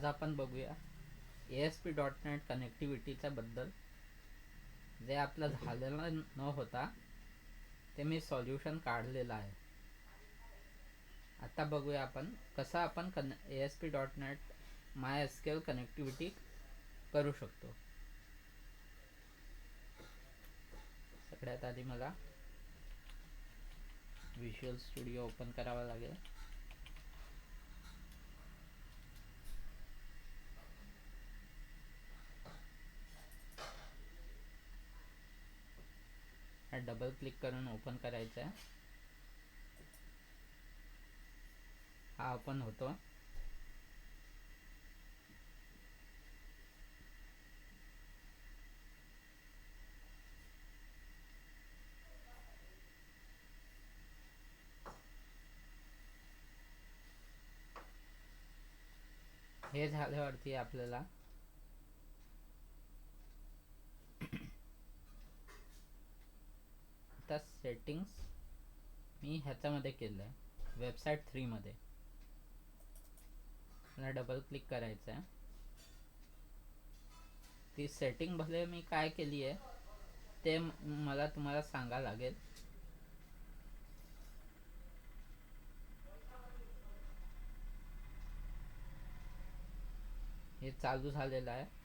आज आपण बघूया ASP.NET कनेक्टिव्हिटीच्या बद्दल. जे आपलं झालेलं न होता ते मी सॉल्युशन काढलेलं आहे. आता बघूया आपण कसं आपण ASP.NET MySQL कनेक्टिव्हिटी करू शकतो. सगळ्यात आधी मला व्हिज्युअल स्टुडिओ ओपन करावा लागेल. डबल क्लिक करून ओपन करायचं आहे. हा ओपन होतो. हे झाल्यावरती आपल्याला आता सेटिंग्स मी ह्याच्यामध्ये केलं आहे, वेबसाईट 3 मध्ये. मला डबल क्लिक करायचं आहे. ती सेटिंग भले मी काय केली आहे ते मला तुम्हाला सांगा लागेल. हे चालू झालेलं आहे.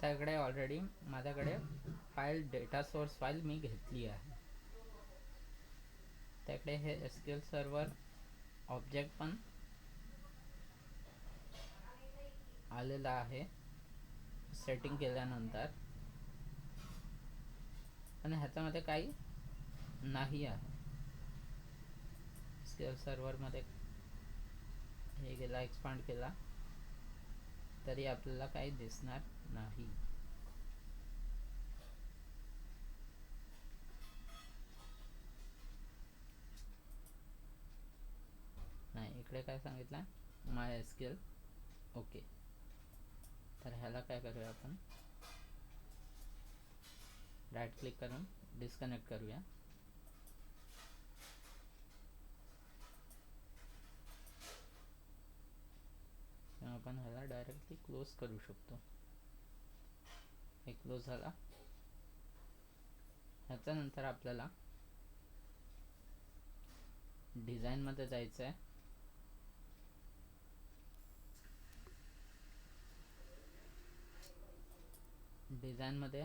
त्याकडे ऑलरेडी माझ्याकडे फाईल डेटा सोर्स फाईल मी घेतली आहे. त्याकडे हे SQL सर्व्हर ऑब्जेक्ट पण आलेला आहे सेटिंग केल्यानंतर, पण ह्याच्यामध्ये काही नाही आहे. SQL सर्व्हर मध्ये हे गेला, एक्सपांड केला तरी आपल्याला काही दिसणार नाही. इकडे काय सांगितलं, MySQL. ओके, तर ह्याला काय करूया, आपण राईट क्लिक करून डिस्कनेक्ट करूया. आपण ह्याला डायरेक्टली क्लोज करू शकतो. हे क्लोज झाला. ह्याच्यानंतर आपल्याला डिझाइन मध्ये जायचं आहे. डिझाइन मध्ये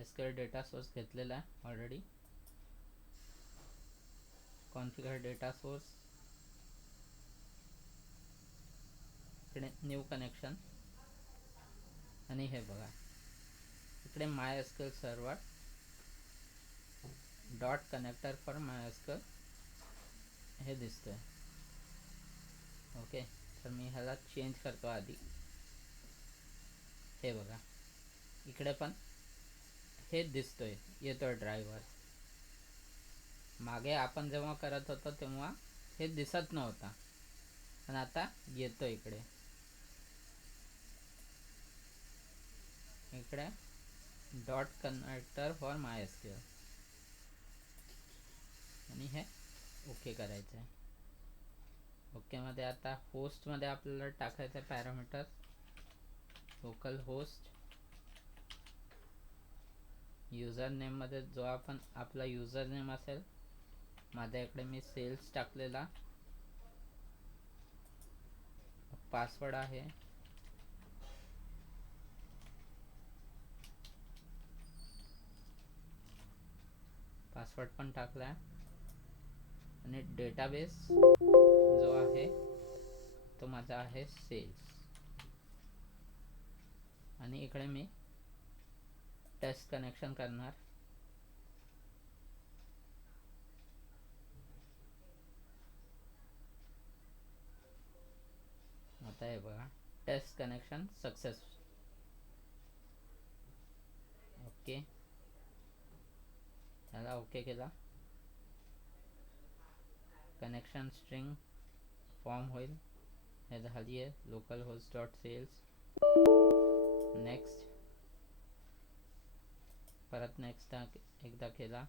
SQL डेटा सोर्स घेतलेला आहे ऑलरेडी. कॉन्फिगर डेटा सोर्स, इकडे न्यू कनेक्शन, आणि हे बघा इकडे MySQL server dot connector for MySQL हे दिसतंय. ओके, तर मी ह्याला चेंज करतो आधी. हे बघा इकडे पण हे दिसतोय, येतोय ड्रायव्हर. मागे आपण जेव्हा करत होतो तेव्हा हे दिसत नव्हता, पण आता येतो. इकडे डॉट कनेक्टर फॉर MySQL, आणि हे ओके करायचं आहे. ओके मध्ये आता होस्ट मध्ये आपल्याला टाकायचं parameter local host. User name मध्ये जो आपण आपला युजर नेम असेल माझ्या इकडे मी सेल्स टाकलेला पासवर्ड आहे. पासवर्ड पण टाकला आणि डेटाबेस जो आहे तो माझा आहे सेल्स. आणि इकडे मी टेस्ट कनेक्शन करणार. आता हे बघा, टेस्ट कनेक्शन सक्सेस. ओके, त्याला ओके केला. कनेक्शन स्ट्रिंग फॉर्म होईल. हे झाली आहे local host dot sales. Next, परत नेक्स्ट एकदा केला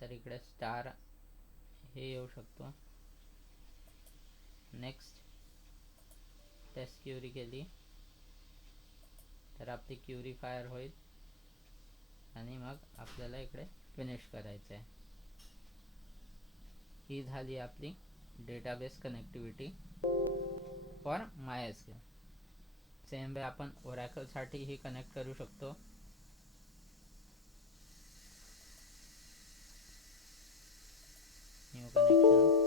तर इकडे स्टार हे येऊ शकतो. नेक्स्ट, टेस्ट क्युरी केली तर आपली क्युरी फायर होईल आणि मग आपल्याला इकडे फिनिश करायचं आहे. ही झाली आपली database connectivity for MySQL. Same way आपण ओरॅकलसाठी ही कनेक्ट करू शकतो. New connection.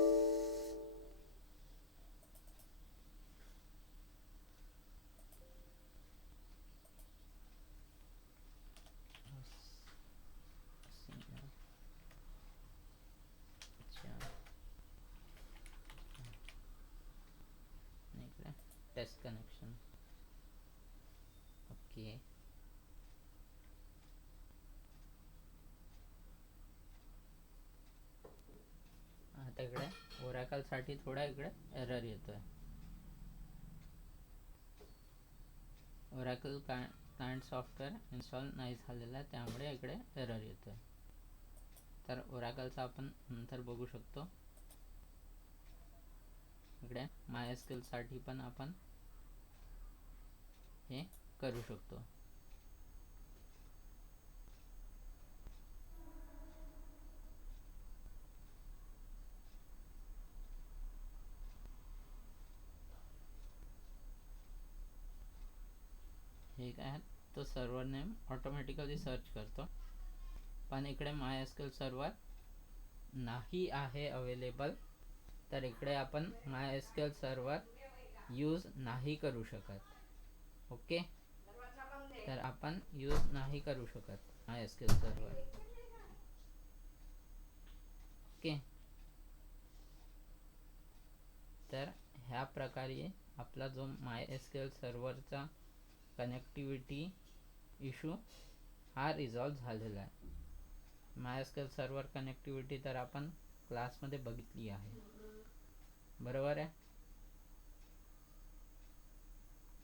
Test connection. Okay, आता इकडे ओरॅकलसाठी थोडा इकडे एरर येतोय. ओरॅकल क्लायंट सॉफ्टवेअर इन्स्टॉल नाही झालेला आहे, त्यामुळे इकडे एरर येतोय. तर ओरॅकलचा आपण नंतर बघू शकतो. इकडे MySQL साठी पण आपण हे करू शकतो. हे काय, तो सर्व्हर नेम ऑटोमॅटिकली सर्च करतो, पण इकडे MySQL सर्व्हर नाही आहे अवेलेबल. तर इकडे आपण MySQL सर्व्हर यूज नाही करू शकत. ओके, तर आपण यूज नाही करू शकत MySQL सर्व्हर. ओके, तर ह्या प्रकारे आपला जो MySQL सर्व्हरचा कनेक्टिव्हिटी इशू हा रिझॉल्व झालेला आहे. MySQL सर्व्हर कनेक्टिव्हिटी तर आपण क्लासमध्ये बघितली आहे, बरोबर आहे.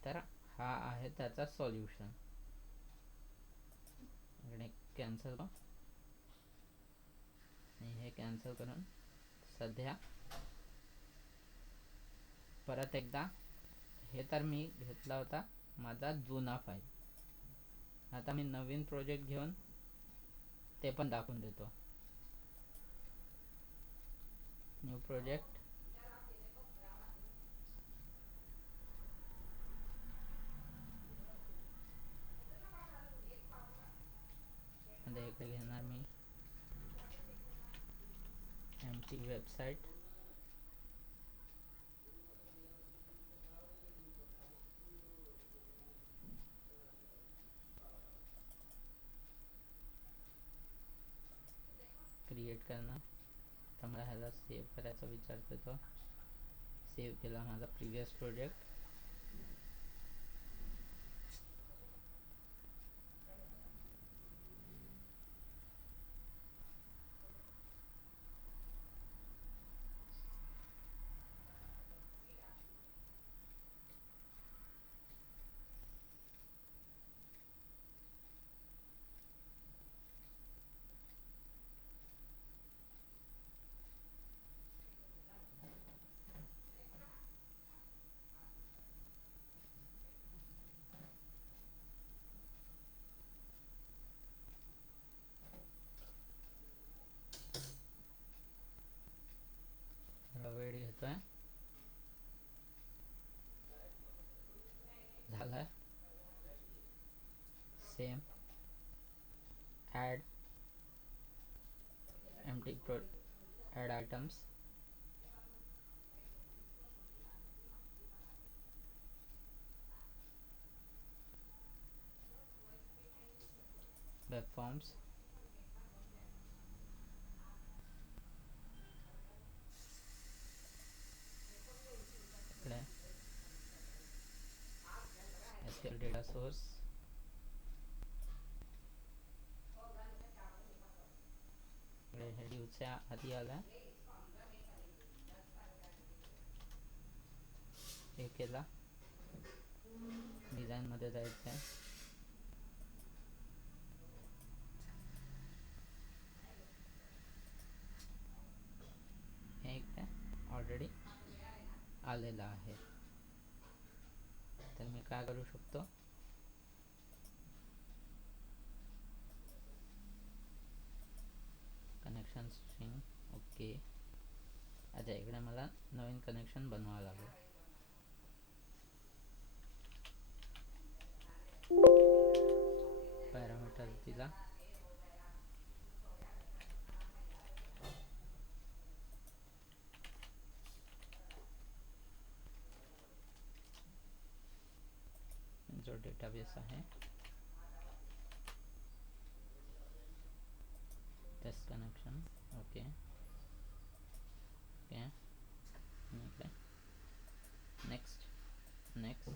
तर हा आहे त्याचा सॉल्युशन. इकडे कॅन्सल आणि हे कॅन्सल करून सध्या परत एकदा, हे तर मी घेतला होता माझा जुना फाईल. आता मी नवीन प्रोजेक्ट घेऊन ते पण दाखवून देतो. New project. मध्ये इकडे घेणार मी एम्प्टी वेबसाईट. क्रिएट करणार. तर मला ह्याला सेव्ह करायचा विचार करतो. सेव्ह केला माझा प्रिव्हियस प्रोजेक्ट. करतोय. झालाय. Same add empty add items. Web forms. इकडे SQL डेटा सोर्स. इकडे हेडिंगच्या आधी आला. हे केला. डिझाईन मध्ये जायचं आहे. हे इकडे ऑलरेडी आलेला आहे. तर मी काय करू शकतो, कनेक्शन स्ट्रिंग. ओके. अच्छा, इकडे मला नवीन कनेक्शन बनवावं लागेल. पॅरामीटर दिला. जो डेटाबेस आहे, test connection. Okay okay. Next next